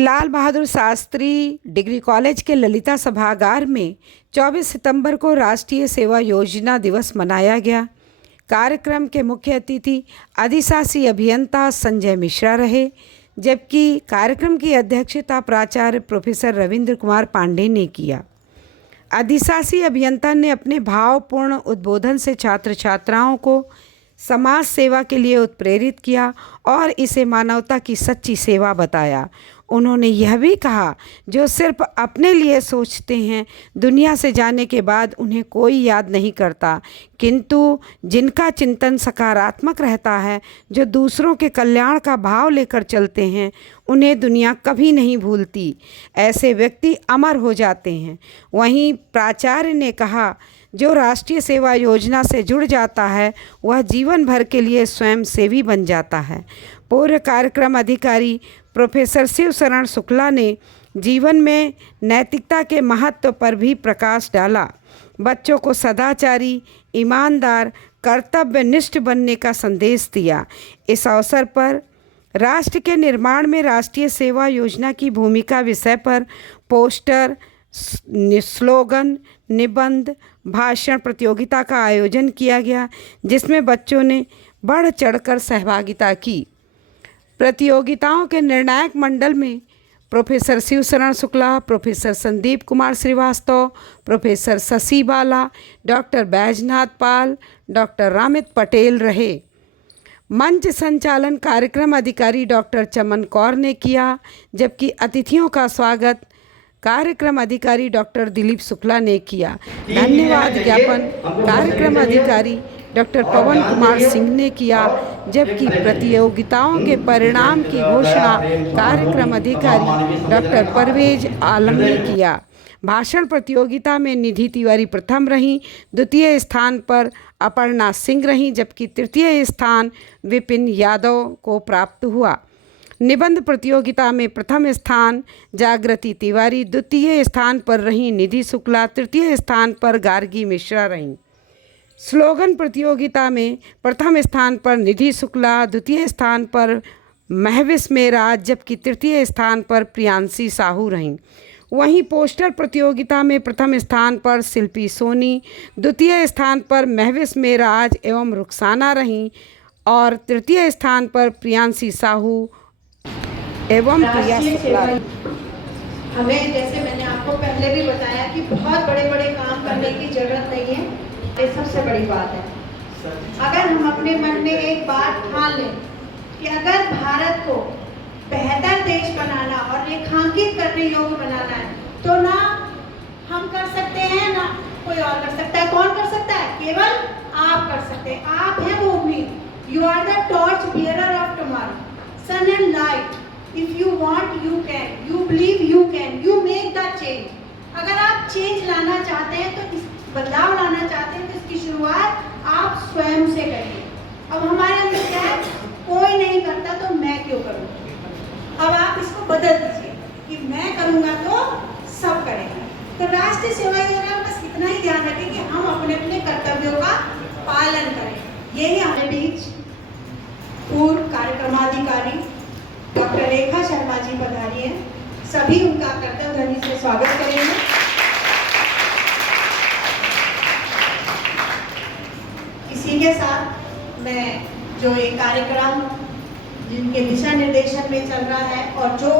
Lal Bahadur Shastri degree college के ललिता सभागार में 24 सितंबर को राष्ट्रीय सेवा योजना दिवस मनाया गया। कार्यक्रम के मुख्य अतिथि अधिशासी अभियंता संजय मिश्रा रहे, जबकि कार्यक्रम की अध्यक्षता प्राचार्य प्रोफेसर रविंद्र कुमार पांडे ने किया। अधिशासी अभियंता ने अपने भावपूर्ण उद्बोधन से छात्र छात्राओं को समाज सेवा के लिए उत्प्रेरित किया और इसे मानवता की सच्ची सेवा बताया। उन्होंने यह भी कहा, जो सिर्फ अपने लिए सोचते हैं दुनिया से जाने के बाद उन्हें कोई याद नहीं करता, किंतु जिनका चिंतन सकारात्मक रहता है, जो दूसरों के कल्याण का भाव लेकर चलते हैं, उन्हें दुनिया कभी नहीं भूलती। ऐसे व्यक्ति अमर हो जाते हैं। वहीं प्राचार्य ने कहा, जो राष्ट्रीय सेवा योजना से जुड़ जाता है वह जीवन भर के लिए स्वयं सेवी बन जाता है। पूर्व कार्यक्रम अधिकारी प्रोफेसर शिवशरण शुक्ला ने जीवन में नैतिकता के महत्व पर भी प्रकाश डाला। बच्चों को सदाचारी, ईमानदार, कर्तव्यनिष्ठ बनने का संदेश दिया। इस अवसर पर राष्ट्र के निर्माण में राष्ट्रीय सेवा योजना की भूमिका विषय पर पोस्टर, स्लोगन, निबंध, भाषण प्रतियोगिता का आयोजन किया गया, जिसमें बच्चों ने बढ़ चढ़कर सहभागिता की। प्रतियोगिताओं के निर्णायक मंडल में professor Shivsharan Shukla, professor Sandeep Kumar Shrivastava, professor Shashi Bala, doctor Baijnath Pal, doctor Ramit Patel रहे। मंच संचालन कार्यक्रम अधिकारी डॉक्टर चमन कौर ने किया, जबकि अतिथियों का स्वागत कार्यक्रम अधिकारी डॉक्टर दिलीप शुक्ला ने किया। धन्यवाद ज्ञापन कार्यक्रम अधिकारी डॉक्टर पवन कुमार सिंह ने किया, जबकि प्रतियोगिताओं के परिणाम की घोषणा कार्यक्रम अधिकारी डॉक्टर परवेज आलम ने किया। भाषण प्रतियोगिता में निधि तिवारी प्रथम रहीं, द्वितीय स्थान पर अपर्णा सिंह रहीं, जबकि तृतीय स्थान विपिन यादव को प्राप्त हुआ। निबंध प्रतियोगिता में प्रथम स्थान जागृति तिवारी, द्वितीय स्थान पर रहीं निधि शुक्ला, तृतीय स्थान पर गार्गी मिश्रा रहीं। स्लोगन प्रतियोगिता में प्रथम स्थान पर निधि शुक्ला, द्वितीय स्थान पर महविश मेराज, जबकि तृतीय स्थान पर प्रियांशी साहू रहीं। वहीं पोस्टर प्रतियोगिता में प्रथम स्थान पर शिल्पी सोनी, द्वितीय स्थान पर महविश मेराज एवं रुखसाना रहीं और तृतीय स्थान पर प्रियांशी साहू एवं प्रिया शुक्ला। हमें, जैसे मैंने आपको पहले भी बताया, कि बहुत बड़े बड़े काम करने की जरूरत नहीं है। ये सबसे बड़ी बात है, अगर हम अपने मन में एक बात ठान लें कि अगर भारत को बेहतर देश बनाना और रेखांकित करने योग्य बनाना है, तो ना हम कर सकते हैं ना कोई और कर सकता है। कौन कर सकता है? केवल आप कर सकते हैं। आप हैं वो उम्मीद। You are the torch bearer of tomorrow, sun and light. If you want, you can. You believe, you can. You make the change. अगर आप चेंज लाना चाहते हैं, तो इस बदलाव लाना चाहते हैं, तो इसकी शुरुआत आप स्वयं से करिए। अब हमारे अंदर क्या है? कोई नहीं करता तो मैं क्यों करूँ? अब आप इसको बदल दीजिए कि मैं करूँगा तो सब करेंगे। तो राष्ट्रीय सेवा योजना में बस इतना ही ध्यान रखें कि हम अपने अपने कर्तव्यों का पालन करें। यही हमारे बीच पूर्व कार्यक्रमाधिकारी डॉक्टर रेखा शर्मा जी पधारी हैं। सभी उनका कर्तव्य ध्वनि से स्वागत करेंगे। इसी के साथ मैं जो ये कार्यक्रम जिनके दिशा निर्देशन में चल रहा है और जो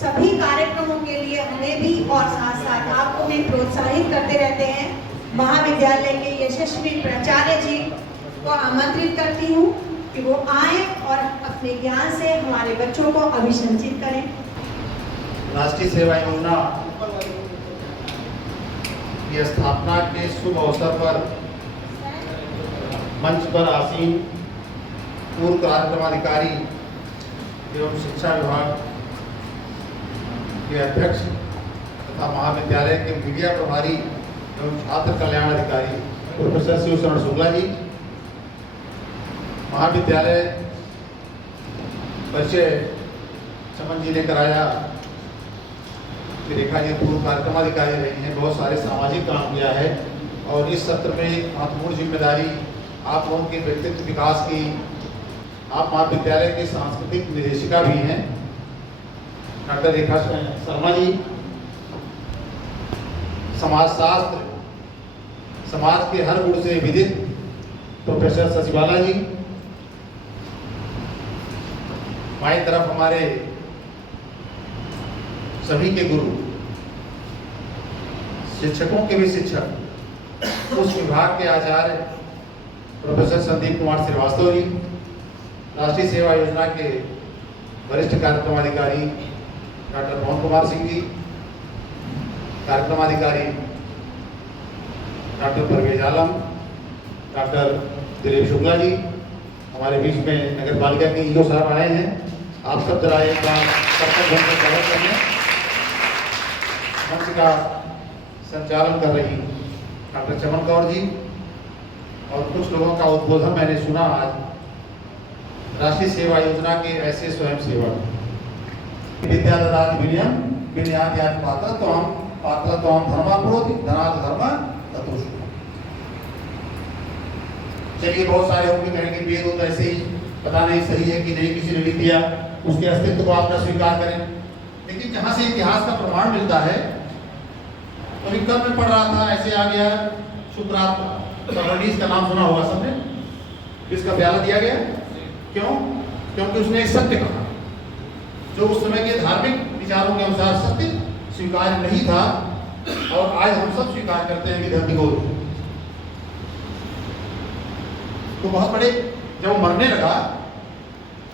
सभी कार्यक्रमों के लिए हमें भी और साथ साथ आपको भी प्रोत्साहित करते रहते हैं, महाविद्यालय के यशस्वी प्राचार्य जी को आमंत्रित करती हूँ कि वो आए और अपने ज्ञान से हमारे बच्चों को अभिसंचित करें। राष्ट्रीय सेवा योजना की स्थापना के शुभ अवसर पर मंच पर आसीन पूर्व कार्यक्रमाधिकारी एवं शिक्षा विभाग के अध्यक्ष तथा महाविद्यालय के मीडिया प्रभारी एवं छात्र कल्याण अधिकारी प्रोफेसर शिवशरण शुक्ला जी, महाविद्यालय परिचय चमन जी ने कराया कि रेखा जी पूर्व कार्यक्रमाधिकारी रही हैं, बहुत सारे सामाजिक काम किया है और इस सत्र में एक महत्वपूर्ण जिम्मेदारी आप लोगों के व्यक्तित्व विकास की। आप महाविद्यालय के सांस्कृतिक निदेशिका भी हैं डॉक्टर रेखा शर्मा जी, समाजशास्त्र, समाज के हर गुण से विदित प्रोफेसर सचिवाला जी, बाई तरफ हमारे सभी के गुरु, शिक्षकों के भी शिक्षक, उस विभाग के आचार्य प्रोफेसर संदीप कुमार श्रीवास्तव जी, राष्ट्रीय सेवा योजना के वरिष्ठ कार्यक्रम अधिकारी डॉक्टर मोहन कुमार सिंह जी, कार्यक्रम अधिकारी डॉक्टर परवेज आलम, डॉक्टर दिलीप शुक्ला जी, हमारे बीच में नगर पालिका के ईओ साहब आए हैं। आप सब जरा एक बार सबको घर पर कवर करने मंच का संचालन कर रही डॉक्टर चमन कौर जी, और कुछ लोगों का उद्बोधन मैंने सुना आज। राष्ट्रीय सेवा योजना के ऐसे स्वयं सेवक विद्यादान विनयम विनयाद्यात् पात्रत्वं धर्माप्नोति धनात् धर्म ततोषु। चलिए, बहुत सारे होंगे कहेंगे वेद होता ऐसे ही, पता नहीं सही है कि नहीं, किसी ने लिख दिया, उसके अस्तित्व को आप न स्वीकार करें। लेकिन जहाँ से इतिहास का प्रमाण मिलता है, अभी कल मैं पढ़ रहा था, ऐसे आ गया सुकरात का नाम सुना होगा सबने, जिसका प्याला दिया गया। क्यों? क्योंकि उसने एक सत्य कहा जो उस समय के धार्मिक विचारों के अनुसार सत्य स्वीकार नहीं था, और आज हम सब स्वीकार करते हैं कि धरती को। तो बहुत बड़े, जब वो मरने लगा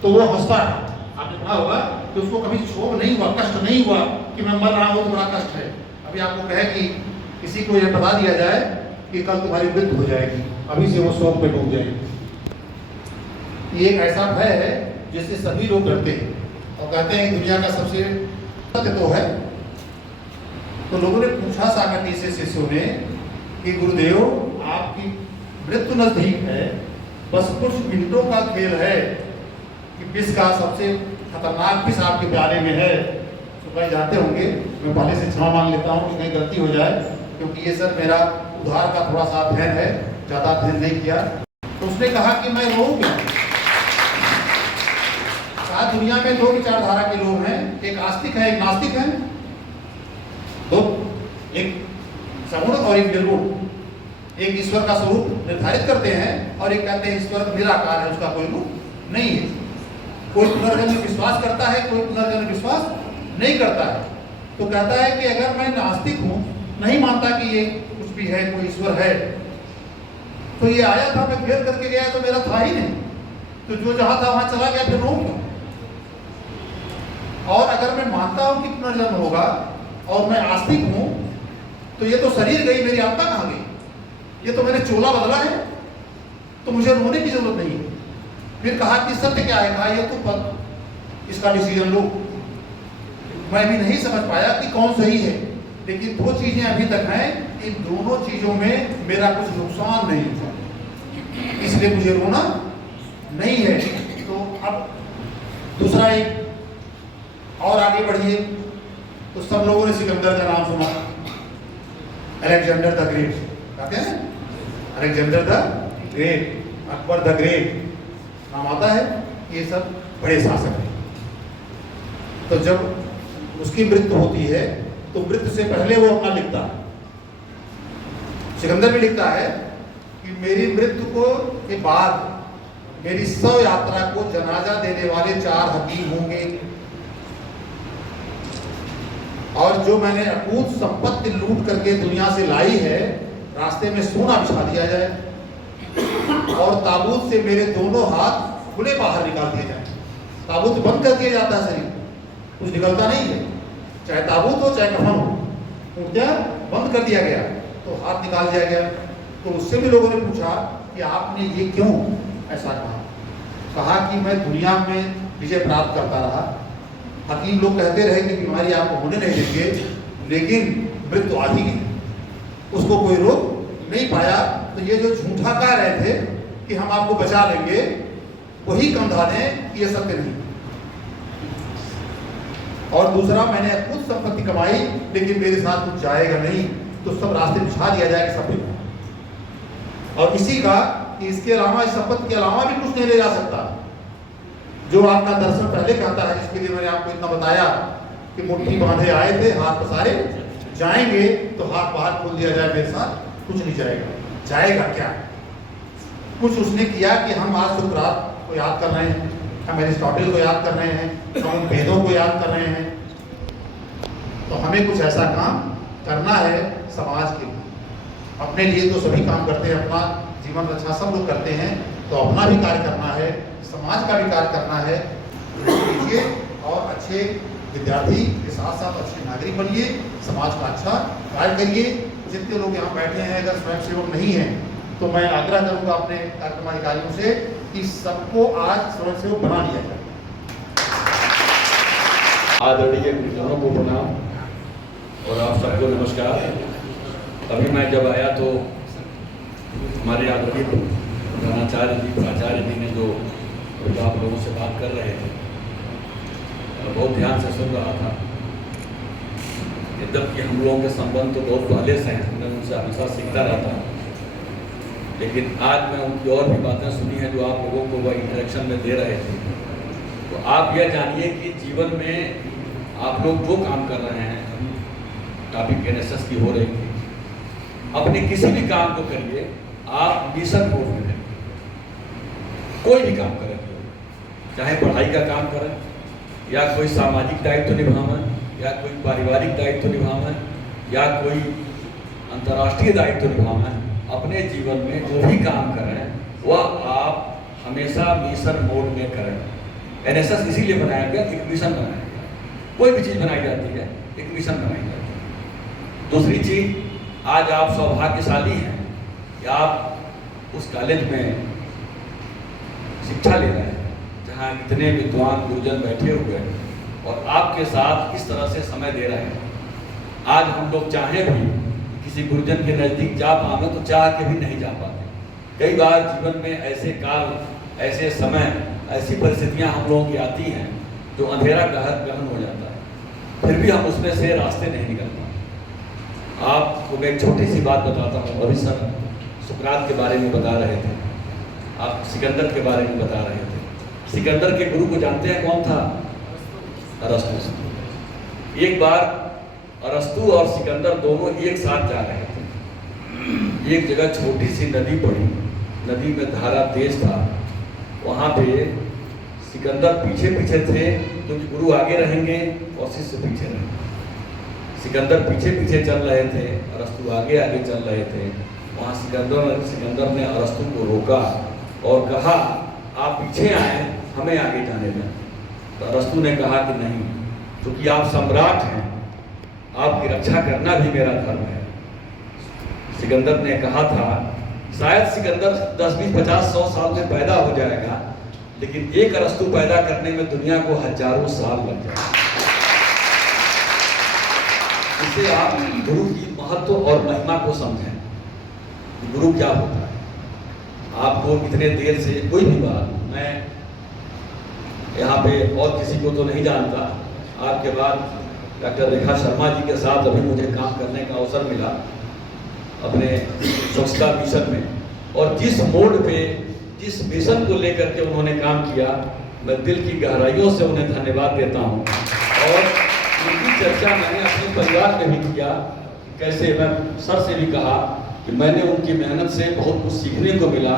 तो वो हंसता है, आपने पढ़ा होगा कि उसको कभी क्षोभ नहीं हुआ, कष्ट नहीं हुआ कि मैं मर रहा हूं तो बड़ा कष्ट है। अभी आपको कहे कि किसी को यह बता दिया जाए कि कल तुम्हारी मृत्यु हो जाएगी, अभी से वो शोक पे डूब जाएगी। ये एक ऐसा भय है जिससे सभी लोग डरते हैं और कहते हैं कि दुनिया का सबसे सत्य तो है। तो लोगों ने पूछा साकटी से शिष्यों ने कि गुरुदेव, आपकी मृत्यु नजदीक है, बस कुछ मिनटों का खेल है कि विष का सबसे खतरनाक विष आपके प्याले में है। तो भाई जाते होंगे, मैं पहले से क्षमा मांग लेता हूँ कि कहीं गलती हो जाए, क्योंकि ये सर मेरा उधार का थोड़ा सा अध्ययन है, ज़्यादा अध्ययन नहीं किया। तो उसने कहा कि मैं रोऊं क्या? कहा दुनिया में दो विचारधारा के लोग हैं, एक आस्तिक है, एक नास्तिक है। दो, एक सगुण और एक निर्गुण। एक ईश्वर का स्वरूप निर्धारित करते हैं और एक कहते हैं ईश्वर निराकार है, उसका कोई रूप नहीं है। कोई पुनर्जन्म में विश्वास करता है, कोई पुनर्जन्म में विश्वास नहीं करता है। तो कहता है कि अगर मैं नास्तिक हूं, नहीं मानता कि ये कुछ भी है, कोई ईश्वर है, तो ये आया था, मैं घेर करके गया तो मेरा था ही नहीं, तो जो जहां था वहां चला गया, फिर रोऊं क्यों? और अगर मैं मानता हूं कि पुनर्जन्म होगा और मैं आस्तिक हूं, तो ये तो शरीर गई, मेरी आत्मा कहां गई? ये तो मैंने चोला बदला है, तो मुझे रोने की जरूरत नहीं है। फिर कहा कि सत्य क्या है? कहा ये तो पद, इसका डिसीजन लो। मैं भी नहीं समझ पाया कि कौन सही है, लेकिन दो चीजें अभी तक हैं, इन दोनों चीजों में मेरा कुछ नुकसान नहीं हुआ, इसलिए मुझे रोना नहीं है। तो अब दूसरा एक और आगे बढ़िए, तो सब लोगों ने सिकंदर का नाम सुना, अलेक्जेंडर द ग्रेट कहते हैं, Alexander the great, Akbar the great नाम आता है। ये सब बड़े शासक हैं। तो जब उसकी मृत्यु होती है तो मृत्यु से पहले वो अपना लिखता है, सिकंदर भी लिखता है कि मेरी मृत्यु को के बाद मेरी शव यात्रा को जनाजा देने वाले 4 हकीम होंगे, और जो मैंने अकूत संपत्ति लूट करके दुनिया से लाई है, रास्ते में सोना बिछा दिया जाए, और ताबूत से मेरे दोनों हाथ खुले बाहर निकाल दिए जाए। ताबूत बंद कर दिया जाता है, शरीर कुछ निकलता नहीं है, चाहे ताबूत हो चाहे कफन हो, तो क्या बंद कर दिया गया, तो हाथ निकाल दिया गया। तो उससे भी लोगों ने पूछा कि आपने ये क्यों ऐसा कहा? कहा कि मैं दुनिया में विजय प्राप्त करता रहा, हकीम लोग कहते रहे कि बीमारी आपको होने नहीं देंगे, लेकिन मृत्यु आ ही गई, उसको कोई रोक नहीं पाया। तो ये जो झूठा कह रहे थे कि हम आपको बचा लेंगे, वही कंधाने कि ये सत्य नहीं। और दूसरा, मैंने खुद संपत्ति कमाई लेकिन मेरे साथ कुछ जाएगा नहीं, तो सब रास्ते बिछा दिया जाएगा सब। और इसी का कि इसके अलावा, इस संपत्ति के अलावा भी कुछ नहीं ले जा सकता। जो आपका दर्शन पहले कहता है, जिसके लिए मैंने आपको इतना बताया कि मुट्ठी बांधे आए थे, हाथ पसारे जाएंगे, तो हाथ बाहर खोल दिया जाए मेरे साथ, कुछ नहीं जाएगा। जाएगा क्या? कुछ उसने किया कि हम आज सुकरात को याद कर रहे हैं, हम एरिस्टोटल को याद कर रहे हैं, हम उन वेदों को याद कर रहे हैं। तो हमें कुछ ऐसा काम करना है समाज के लिए। अपने लिए तो सभी काम करते हैं, अपना जीवन रक्षा सब लोग करते हैं, तो अपना भी कार्य करना है, समाज का भी कार्य करना है। कीजिए और अच्छे विद्यार्थी के साथ साथ अच्छे नागरिक बनिए, समाज का अच्छा कार्य करिए। जितने लोग यहाँ बैठे हैं अगर स्वयंसेवक नहीं हैं, तो मैं आग्रह करूँगा अपने कार्यक्रम अधिकारियों से कि सबको आज स्वयंसेवक बना लिया जाए। आदरणीय गुरुजनों को प्रणाम और आप सबको नमस्कार। अभी मैं जब आया तो हमारे आदरणीय प्रधानाचार्य जी, प्राचार्य जी ने जो आप लोगों से बात कर रहे थे, बहुत ध्यान से सुन रहा था। जबकि हम लोगों के संबंध तो बहुत पहले से हैं, मैं उनसे हमेशा सीखता रहता हूँ, लेकिन आज मैं उनकी और भी बातें सुनी हैं जो आप लोगों को वह इंटरेक्शन में दे रहे थे। तो आप यह जानिए कि जीवन में आप लोग जो काम कर रहे हैं, टॉपिक NSS की हो रही थी, अपने किसी भी काम को करिए आप मिशन मोड में करिए। कोई भी काम करें, चाहे पढ़ाई का काम करें, या कोई सामाजिक दायित्व निभावें, या कोई पारिवारिक दायित्व निभावें, या कोई अंतर्राष्ट्रीय दायित्व निभावें, अपने जीवन में जो भी काम करें वह आप हमेशा मिशन मोड में करें। NSS इसीलिए बनाया गया, एक मिशन बनाया गया। कोई भी चीज़ बनाई जाती है, एक मिशन बनाई जाती है। दूसरी चीज़, आज आप सौभाग्यशाली हैं कि आप उस कॉलेज में शिक्षा ले रहे हैं जहाँ इतने विद्वान गुरुजन बैठे हुए हैं और आपके साथ इस तरह से समय दे रहे हैं। आज हम लोग चाहें भी किसी गुरुजन के नज़दीक जा पावे तो चाह के भी नहीं जा पाते। कई बार जीवन में ऐसे काल, ऐसे समय, ऐसी परिस्थितियां हम लोगों की आती हैं जो अंधेरा गहन हो जाता है, फिर भी हम उसमें से रास्ते नहीं निकल पाते। आपको मैं एक छोटी सी बात बताता हूँ। अभी सर सुकरात के बारे में बता रहे थे, आप सिकंदर के बारे में बता रहे थे। सिकंदर के गुरु को जानते हैं कौन था? अरस्तु। एक बार अरस्तु और सिकंदर दोनों एक साथ जा रहे थे। एक जगह छोटी सी नदी पड़ी, नदी में धारा तेज था। वहाँ पे सिकंदर पीछे पीछे थे, क्योंकि गुरु आगे रहेंगे और शिष्य पीछे रहेंगे। सिकंदर पीछे पीछे चल रहे थे, अरस्तु आगे आगे चल रहे थे। वहाँ सिकंदर ने अरस्तु को रोका और कहा, आप पीछे आए, हमें आगे जाने दें। तो अरस्तु ने कहा कि नहीं, क्योंकि आप सम्राट हैं, आपकी रक्षा करना भी मेरा धर्म है। सिकंदर ने कहा था, शायद सिकंदर 10, 20, 50, 100 साल में पैदा हो जाएगा, लेकिन एक अरस्तु पैदा करने में दुनिया को हजारों साल लग जाएगा। इससे आप गुरु की महत्व और महिमा को समझें। गुरु क्या होता है? आपको इतने देर से कोई भी बात, मैं यहाँ पे और किसी को तो नहीं जानता, आपके बाद डॉक्टर रेखा शर्मा जी के साथ अभी मुझे काम करने का अवसर मिला अपने स्वच्छता मिशन में, और जिस मोड पे, जिस मिशन को लेकर के उन्होंने काम किया, मैं दिल की गहराइयों से उन्हें धन्यवाद देता हूँ। और उनकी चर्चा मैंने अपने परिवार में भी किया। कैसे, मैं सर से भी कहा कि मैंने उनकी मेहनत से बहुत कुछ सीखने को मिला।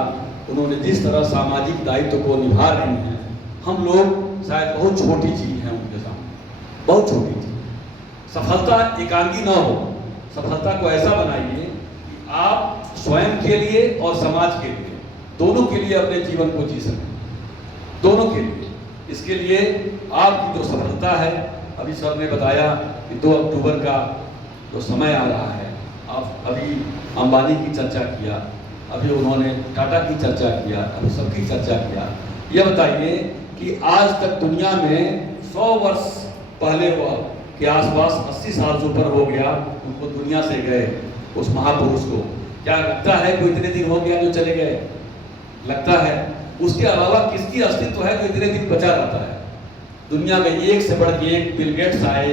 उन्होंने जिस तरह सामाजिक दायित्व को निभा रही हैं, हम लोग शायद बहुत छोटी चीज़ हैं उनके सामने, बहुत छोटी चीज़। सफलता एकांगी ना हो, सफलता को ऐसा बनाइए कि आप स्वयं के लिए और समाज के लिए, दोनों के लिए अपने जीवन को जी सकें, दोनों के लिए। इसके लिए आपकी जो सफलता है, अभी सर ने बताया कि 2 अक्टूबर का जो समय आ रहा है, आप अभी अंबानी की चर्चा किया, अभी उन्होंने टाटा की चर्चा किया, अभी सबकी चर्चा किया। यह बताइए कि आज तक दुनिया में 100 वर्ष पहले के आसपास 80 साल से ऊपर हो गया उनको दुनिया से गए, उस महापुरुष को। क्या लगता है कोई इतने दिन हो गया जो चले गए? लगता है उसके अलावा किसकी अस्तित्व है जो इतने दिन बचा रहता है? दुनिया में एक से बढ़ के एक बिल गेट्स आए,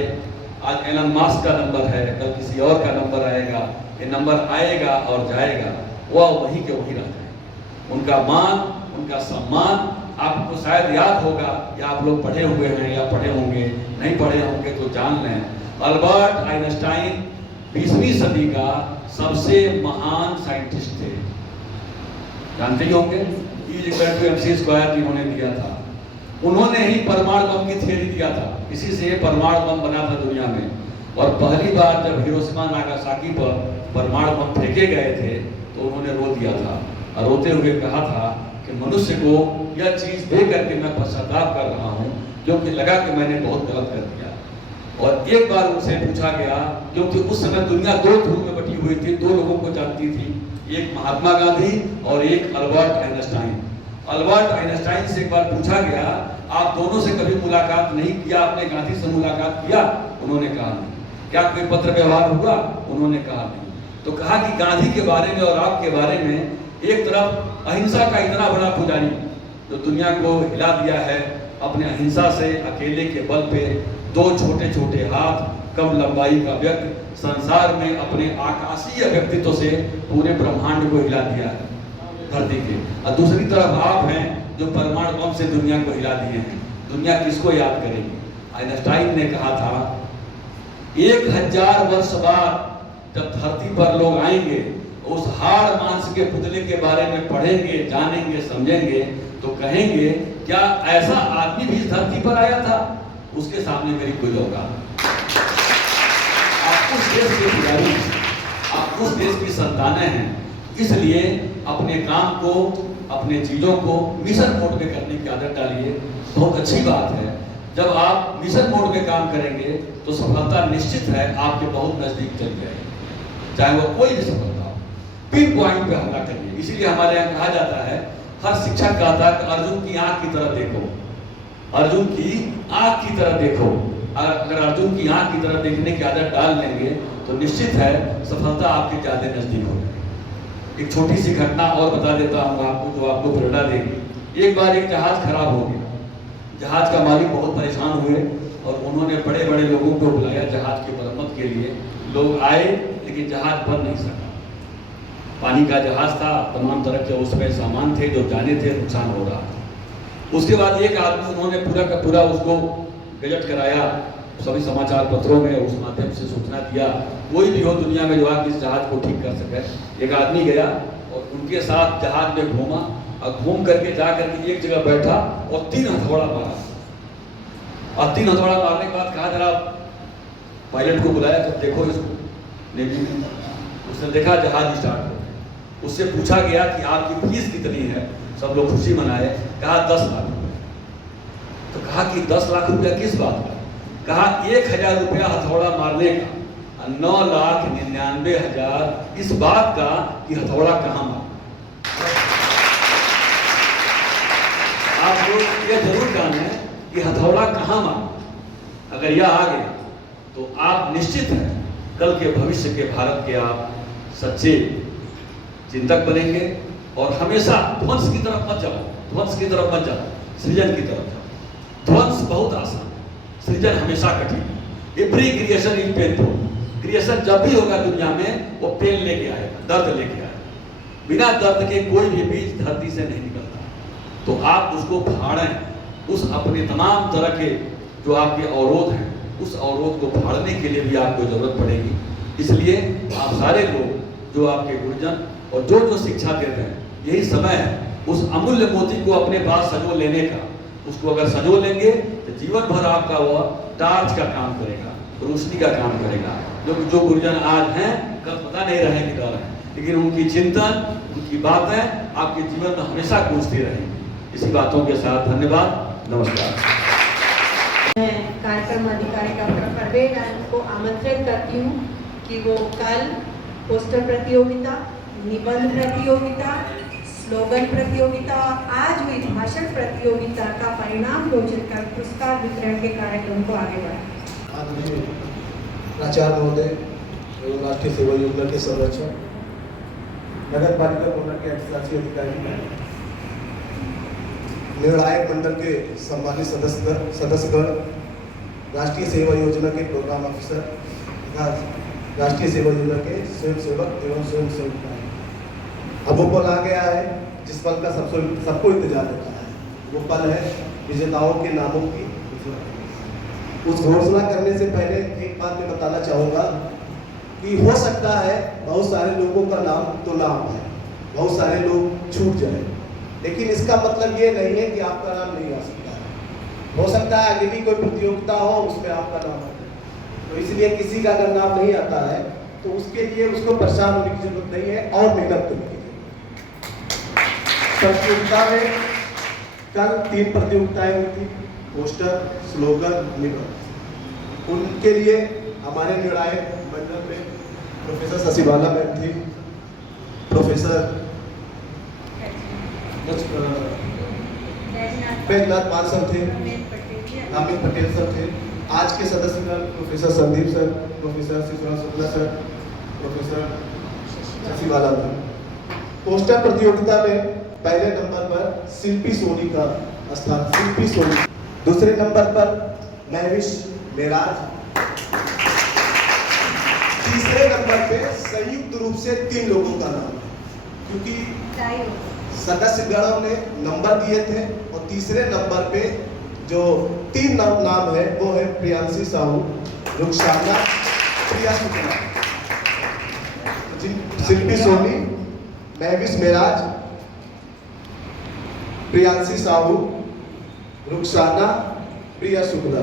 आज एलन मास्क का नंबर है, कल किसी और का नंबर आएगा। ये नंबर आएगा और जाएगा, वह वही के वही रहता है। उनका मान, उनका सम्मान आपको शायद याद होगा या आप लोग पढ़े हुए हैं या पढ़े होंगे, नहीं पढ़े होंगे तो जान लें, अल्बर्ट आइंस्टाइन 20वीं सदी का सबसे महान साइंटिस्ट थे। जानते ही होंगे, E=mc² जिन्होंने दिया था, उन्होंने ही परमाणु बम की थ्योरी दिया था। इसी से परमाणु बम बना था दुनिया में। और पहली बार जब हिरोशिमा नागासाकी पर परमाणु बम फेंके गए थे तो उन्होंने रो दिया था और रोते हुए कहा था कि मनुष्य को यह चीज दे करके मैं पश्चाताप कर रहा हूँ, क्योंकि लगा कि मैंने बहुत गलत कर दिया। और एक बार उनसे पूछा गया, क्योंकि उस समय दुनिया दो ध्रुव में बटी हुई थी, दो लोगों को जानती थी, एक महात्मा गांधी और एक अल्बर्ट आइंस्टाइन। अल्बर्ट आइंस्टाइन से एक बार पूछा गया, आप दोनों से कभी मुलाकात नहीं किया, आपने गांधी से मुलाकात किया? उन्होंने कहा नहीं। क्या कोई पत्र व्यवहार हुआ? उन्होंने कहा नहीं। तो कहा कि गांधी के बारे में और आपके बारे में, एक तरफ अहिंसा का इतना बड़ा पुजारी जो दुनिया को हिला दिया है अपने अहिंसा से, अकेले के बल पे, दो छोटे छोटे हाथ, कम लंबाई का व्यक्ति संसार में अपने आकाशीय व्यक्तित्व से पूरे ब्रह्मांड को हिला दिया है धरती के। और दूसरी तरफ आप हैं जो परमाणु बम से दुनिया को हिला दिए हैं। दुनिया किसको याद करेगी? आइंस्टाइन ने कहा था 1000 वर्ष बाद जब धरती पर लोग आएंगे, उस हाड़ मांस के पुतले के बारे में पढ़ेंगे, जानेंगे, समझेंगे तो कहेंगे क्या ऐसा आदमी भी इस धरती पर आया था? उसके सामने मेरी कोई औकात नहीं। आप उस देश के पुजारी, आप उस देश की संतानें हैं, इसलिए अपने काम को, अपने चीजों को मिशन मोड में करने की आदत डालिए। बहुत अच्छी बात है, जब आप मिशन मोड में काम करेंगे तो सफलता निश्चित है आपके बहुत नजदीक चल जाएगी, चाहे वो कोई भी सफलता हो। पिन पॉइंट पे हमला करिए। इसीलिए हमारे यहाँ कहा जाता है, हर शिक्षक कहता है कि अर्जुन की आंख की तरह देखो, अर्जुन की आंख की तरह देखो। अगर अर्जुन की आंख की तरह देखने की आदत डाल लेंगे तो निश्चित है सफलता आपके ज्यादा नजदीक हो जाएगी। एक छोटी सी घटना और बता देता हूँ आपको, जो आपको प्रेरणा देगी। एक बार एक जहाज खराब हो गया, जहाज का मालिक बहुत परेशान हुए और उन्होंने बड़े बड़े लोगों को बुलाया जहाज की मरम्मत के लिए। लोग आए लेकिन जहाज बन नहीं सका। पानी का जहाज था, तमाम तरह के उसमें सामान थे, जो जाने थे नुकसान हो रहा था। उसके बाद एक आदमी, उन्होंने पूरा का पूरा उसको गजट कराया, सभी समाचार पत्रों में उस माध्यम से सूचना दिया, कोई भी हो दुनिया में जो आके इस जहाज को ठीक कर सके। एक आदमी गया और उनके साथ जहाज में घूमा और घूम करके जा करके एक जगह बैठा और 3 हथौड़ा मारा। और 3 हथौड़ा मारने के बाद कहा, जरा पायलट को बुलाया तो देखो इसको, नेवी में। उसने देखा जहाज स्टार्ट हो गया। उससे पूछा गया कि आपकी फीस कितनी है? सब लोग खुशी मनाए। कहा 10 लाख रुपए। तो कहा कि 10 लाख रुपया किस बात का? कहा 1000 रुपया हथौड़ा मारने का, 9,99,000 इस बात का कि हथौड़ा कहाँ मारा। आप लोग ये जरूर जाने कि हथौड़ा कहाँ मारा। अगर यह आ गया तो आप निश्चित है कल के भविष्य के भारत के आप सच्चे चिंतक बनेंगे। और हमेशा ध्वंस की तरफ मत जाओ, ध्वंस की तरफ मत जाओ, सृजन की तरफ जाओ। ध्वंस बहुत आसान, सृजन हमेशा कठिन। Every creation is painful. Creation जब भी होगा दुनिया में वो पेन लेके आएगा, दर्द लेके आएगा। बिना दर्द के कोई भी बीज धरती से नहीं निकलता। तो आप उसको फाड़ें, उस अपने तमाम तरह के जो आपके अवरोध हैं, उस अवरोध को फाड़ने के लिए भी आपको जरूरत पड़ेगी। इसलिए आप सारे लोग, जो आपके गुरुजन और जो शिक्षा देते हैं, यही समय है उस अमूल्य मोती को अपने पास संजो लेने का। उसको अगर संजो लेंगे तो जीवन भर आपका वह टार्च का काम करेगा, रोशनी का काम करेगा। जो गुरुजन आज हैं कल पता नहीं रहे कि डर है, लेकिन उनकी चिंतन, उनकी बातें आपके जीवन में हमेशा गूंजती रहेंगी। इसी बातों के साथ धन्यवाद, नमस्कार। मैं कार्यक्रम अधिकारी डॉक्टर परवेज को आमंत्रित करती हूँ कि वो कल पोस्टर प्रतियोगिता, निबंध प्रतियोगिता, स्लोगन प्रतियोगिता और आज हुई भाषण प्रतियोगिता का परिणाम घोषित कर पुरस्कार वितरण के कार्यक्रम को आगे बढ़ाएं। आदरणीय प्राचार्य महोदय एवं राष्ट्रीय सेवा योजना के संरक्षक, नगर पालिका कोटा के अधिशासी अधिकारी, निर्णायक मंडल के सम्मानित सदस्यगण, राष्ट्रीय सेवा योजना के प्रोग्राम ऑफिसर तथा राष्ट्रीय सेवा योजना के स्वयंसेवक एवं स्वयं सेविकाएं। अब वो पल आ गया है जिस पल का सबको इंतजार रहता है। वो पल है विजेताओं के नामों की। उस घोषणा करने से पहले एक बात मैं बताना चाहूँगा कि हो सकता है बहुत सारे लोगों का नाम तो नाम है, बहुत सारे लोग छूट जाए, लेकिन इसका मतलब ये नहीं है कि आपका नाम नहीं आ सकता है। हो सकता है अगली कोई प्रतियोगिता हो उसमें आपका नाम आ जाए, तो इसलिए किसी का अगर नाम नहीं आता है तो उसके लिए उसको परेशान होने की जरूरत नहीं है और मेहनत करने की जरूरत है। प्रतियोगिता में कल 3 प्रतियोगिताएं हुई थी, पोस्टर, स्लोगन, निबंध। उनके लिए हमारे निर्णायक मंडल में प्रोफेसर शशिबाला मैम थी, प्रोफेसर बैजनाथ पाल सर थे, अमित पटेल सर थे। आज के सदस्यगण professor Sandeep sir, professor Shivraj Shukla sir, professor Shashibala ma'am. Poster प्रतियोगिता में पहले नंबर पर शिल्पी सोनी का स्थान, शिल्पी सोनी। दूसरे नंबर पर महविश मेराज। तीसरे नंबर पे संयुक्त रूप से 3 लोगों का नाम है, क्योंकि सदस्यगणों ने नंबर दिए थे और तीसरे नंबर पे जो 3 नाम है वो है प्रियांशी साहू, रुखसाना, प्रिया शुक्ला। शिल्पी सोनी, महविश मेराज, प्रियांशी साहू, रुखसाना, प्रिया शुक्ला।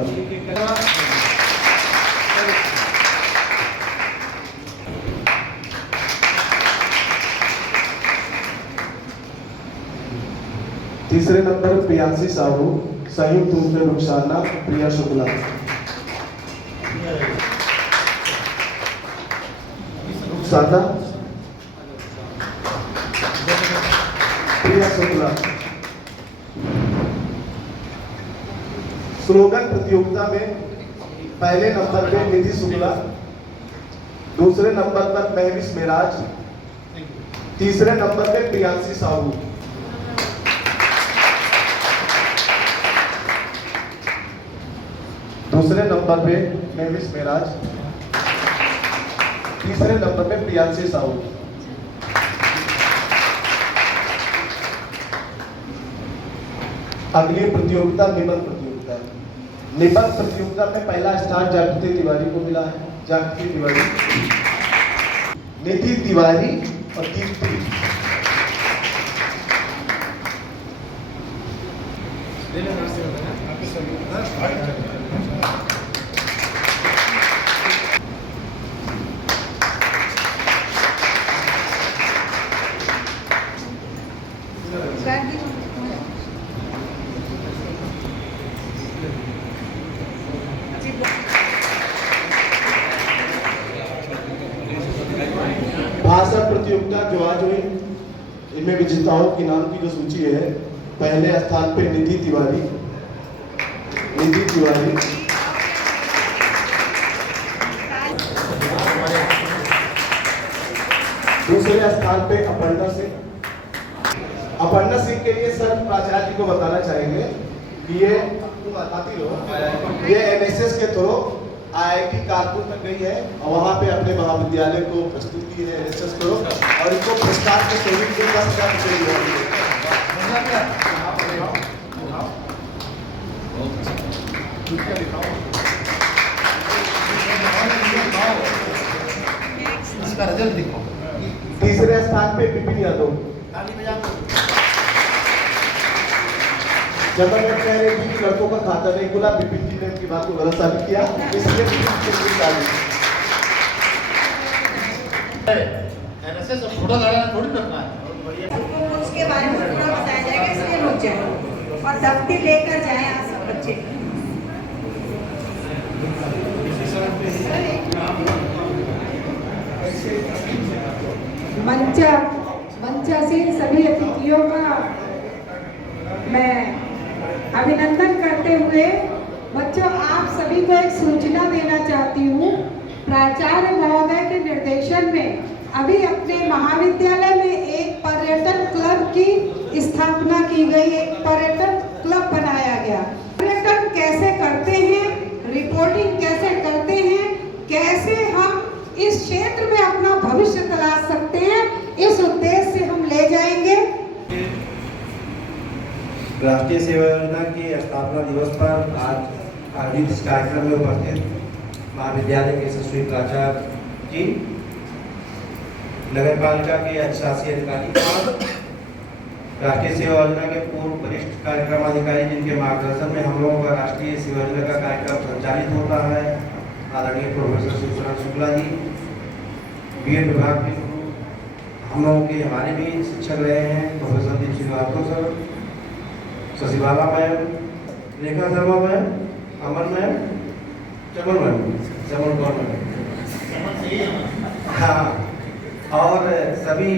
तीसरे नंबर प्रियांशी साहू, संयुक्त रूप से रुखसाना, प्रिया शुक्ला। रुखसाना, प्रिया शुक्ला। स्लोगन प्रतियोगिता में पहले नंबर पे निधि शुक्ला, दूसरे नंबर पर महविश मेराज, तीसरे नंबर पे प्रियांशी साहू। दूसरे नंबर पे महविश मेराज, तीसरे नंबर पे प्रियांशी साहू। अगली प्रतियोगिता निबंध प्रतियोगिता है। निबंध प्रतियोगिता में पहला स्थान जागृति तिवारी को मिला है। जागृति तिवारी, निधि तिवारी और दीप्ति। भाषण प्रतियोगिता जो आज हुई, इनमें विजेताओं के नाम की जो सूची है, पहले स्थान पे निधि तिवारी, निधि तिवारी। दूसरे स्थान पे अपर्णा सिंह। अपर्णा सिंह के लिए सर प्राचार्य जी को बताना चाहेंगे कि ये एनएसएस के थ्रू आईआईटी कानपुर तक गई है और वहाँ पे अपने महाविद्यालय को प्रस्तुत की है एनएसएस को, और इनको पुरस्कार के स्वरूप में 10,000 रुपये दिए। तीसरे स्थान पे विपिन यादव। जब मैं कह रही थी कि लड़कों का खाता नहीं खुला, विपिन जी ने उनकी बात को गलत साबित किया, इसलिए एनएसएस फोटो लड़ाना थोड़ी रखना है। उसके बारे में पूरा बताया जाएगा, इसलिए रुक जाए और दफ्तर लेकर जाए आप सब बच्चे। मंचासीन सभी अतिथियों का मैं अभिनंदन करते हुए बच्चों आप सभी को एक सूचना देना चाहती हूँ। प्राचार्य महोदय के निर्देशन में अभी अपने महाविद्यालय में एक पर्यटन क्लब की स्थापना की गई, एक पर्यटन क्लब बनाया गया। पर्यटन कैसे करते हैं, रिपोर्टिंग कैसे करते हैं, कैसे हम इस क्षेत्र में अपना भविष्य तलाश सकते हैं, इस उद्देश्य से हम ले जाएंगे। राष्ट्रीय सेवा योजना की स्थापना दिवस पर आज आयोजित इस कार्यक्रम में उपस्थित महाविद्यालय के यशस्वी प्राचार्य जी, नगर पालिका के अधिशासी अधिकारी, राष्ट्रीय सेवा योजना के पूर्व वरिष्ठ कार्यक्रम अधिकारी जिनके मार्गदर्शन में हम लोगों का राष्ट्रीय सेवा योजना का कार्यक्रम संचालित होता है, आदरणीय प्रोफेसर शिवशरण शुक्ला जी, बीएड विभाग के हम लोगों के हमारे भी शिक्षक रहे हैं, प्रोफेसर दीप Srivastava sir, Shashibala ma'am, Rekha Sharma ma'am, अमन मैम, चमन मैम, चमन कौर मैम, हाँ, और सभी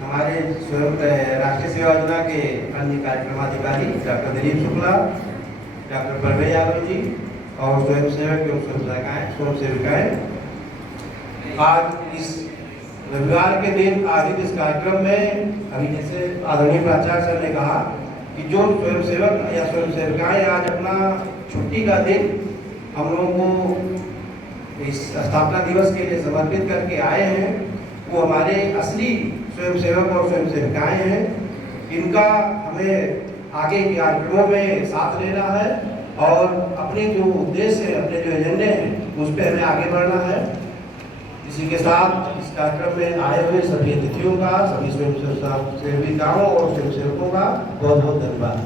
हमारे स्वयं राष्ट्रीय सेवा योजना के अन्य कार्यक्रमाधिकारी डॉक्टर दिलीप शुक्ला, डॉक्टर प्रभय यादव जी और स्वयं सेवक एवं स्वयं सेविकाएं। आज इस रविवार के दिन आयोजित इस कार्यक्रम में अभी जैसे आदरणीय प्राचार्य सर ने कहा कि जो स्वयंसेवक या स्वयं सेविकाएं आज अपना छुट्टी का दिन हम लोगों को इस स्थापना दिवस के लिए समर्पित करके आए हैं, वो हमारे असली स्वयंसेवक और स्वयं सेविकाएं हैं। इनका हमें आगे के कार्यक्रमों में साथ लेना है और अपने जो उद्देश्य है, अपने जो एजेंडे हैं, उस पर हमें आगे बढ़ना है। इसी के साथ इस कार्यक्रम में आए हुए सभी अतिथियों का, सभी स्वयं सेविकाओं और स्वयं सेवकों का बहुत बहुत धन्यवाद।